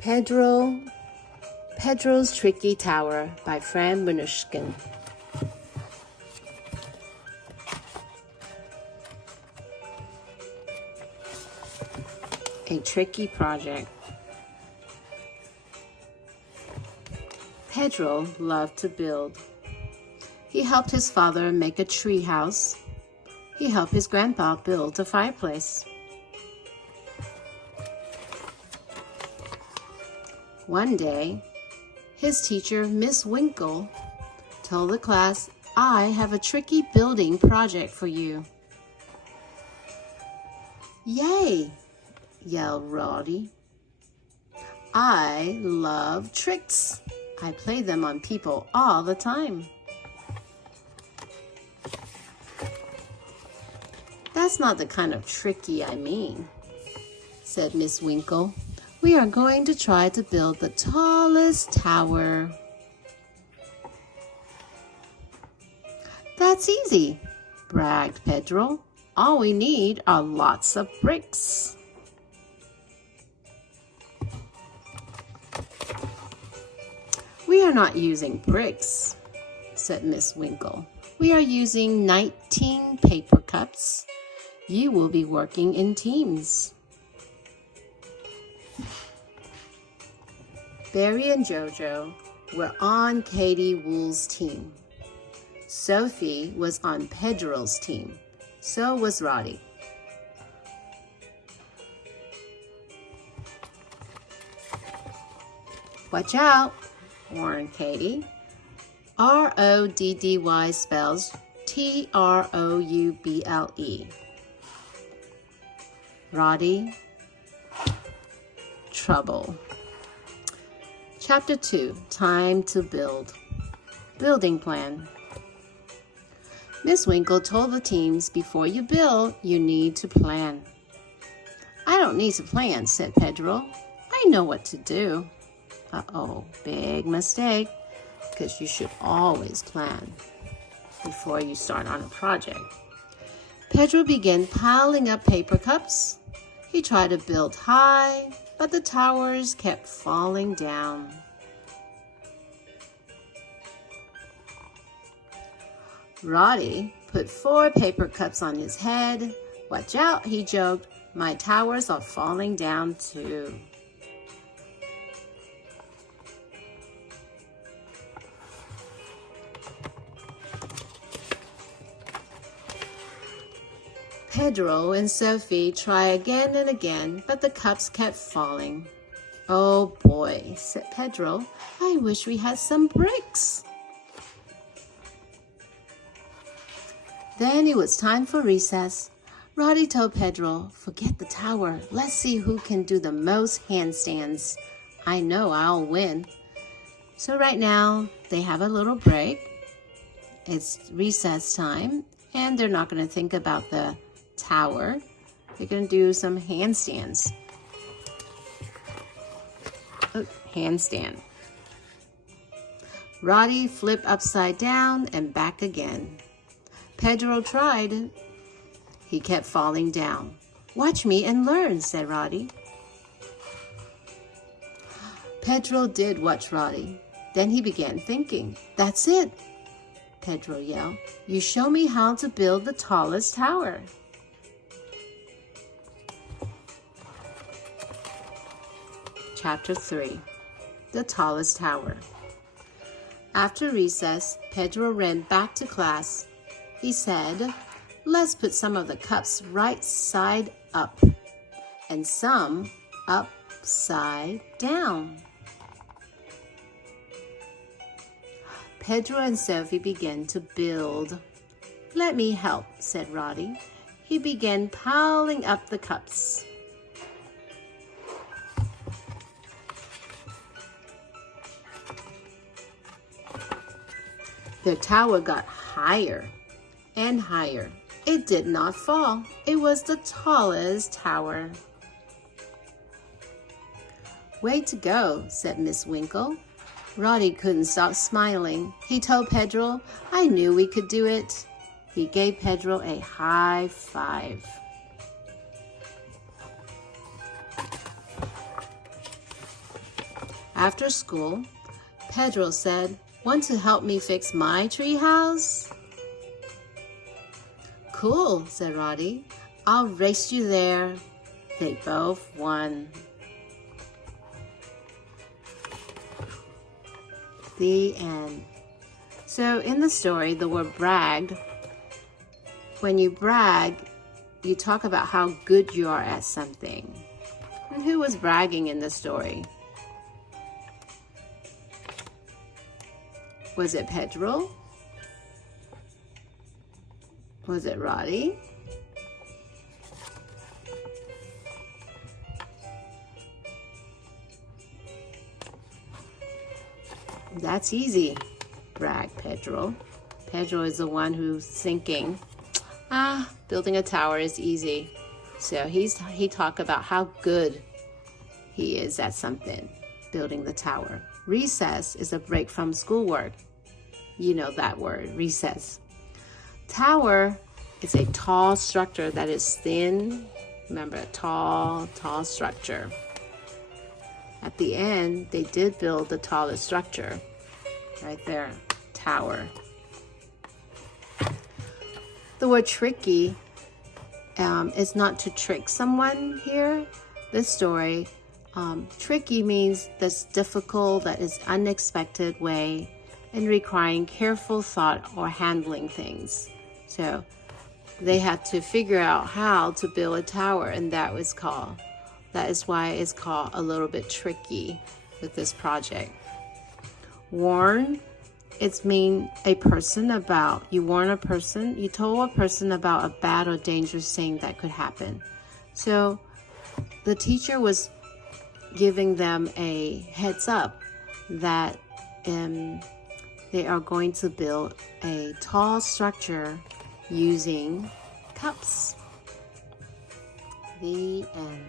Pedro's Tricky Tower by Fran Manushkin. A tricky project. Pedro loved to build. He helped his father make a tree house. He helped his grandpa build a fireplace. One day, his teacher, Miss Winkle, told the class, "I have a tricky building project for you." "Yay!" yelled Roddy. "I love tricks. I play them on people all the time." "That's not the kind of tricky I mean," said Miss Winkle. "We are going to try to build the tallest tower." "That's easy," bragged Pedro. "All we need are lots of bricks." "We are not using bricks," said Miss Winkle. "We are using 19 paper cups. You will be working in teams." Barry and Jojo were on Katie Wool's team. Sophie was on Pedro's team. So was Roddy. "Watch out," warned Katie. R-O-D-D-Y spells T-R-O-U-B-L-E. Roddy, trouble. Chapter 2, Time to Build. Building Plan. Miss Winkle told the teams, "Before you build, you need to plan." "I don't need to plan," said Pedro. "I know what to do." Uh-oh, big mistake, because you should always plan before you start on a project. Pedro began piling up paper cups. He tried to build high, but the towers kept falling down. Roddy put 4 paper cups on his head. "Watch out," he joked. "My towers are falling down too." Pedro and Sophie tried again and again, but the cups kept falling. "Oh boy," said Pedro. "I wish we had some bricks." Then it was time for recess. Roddy told Pedro, "Forget the tower. Let's see who can do the most handstands. I know I'll win." So right now, they have a little break. It's recess time, and they're not going to think about the tower. They're going to do some handstands. Oh, handstand. Roddy flipped upside down and back again. Pedro tried. He kept falling down. "Watch me and learn," said Roddy. Pedro did watch Roddy. Then he began thinking. "That's it," Pedro yelled. "You show me how to build the tallest tower." Chapter 3, The Tallest Tower. After recess, Pedro ran back to class. He said, "Let's put some of the cups right side up and some upside down." Pedro and Sophie began to build. "Let me help," said Roddy. He began piling up the cups. The tower got higher and higher. It did not fall. It was the tallest tower. "Way to go," said Miss Winkle. Roddy couldn't stop smiling. He told Pedro, "I knew we could do it." He gave Pedro a high five. After school, Pedro said, "Want to help me fix my tree house?" "Cool," said Roddy. "I'll race you there." They both won. The end. So in the story, the word bragged. When you brag, you talk about how good you are at something. And who was bragging in the story? Was it Pedro? Was it Roddy? That's easy, bragged Pedro. Pedro is the one who's thinking, building a tower is easy. So he talked about how good he is at something, building the tower. Recess is a break from schoolwork. You know that word, recess. Tower is a tall structure that is thin. Remember, a tall structure. At the end, they did build the tallest structure. Right there, tower. The word tricky is not to trick someone here. This story, tricky means that's difficult, that is unexpected way, and requiring careful thought or handling things. So they had to figure out how to build a tower, and that is why it's called a little bit tricky with this project. Warn, it's mean a person about, you warn a person, you told a person about a bad or dangerous thing that could happen. So the teacher was giving them a heads up that they are going to build a tall structure using cups. The end.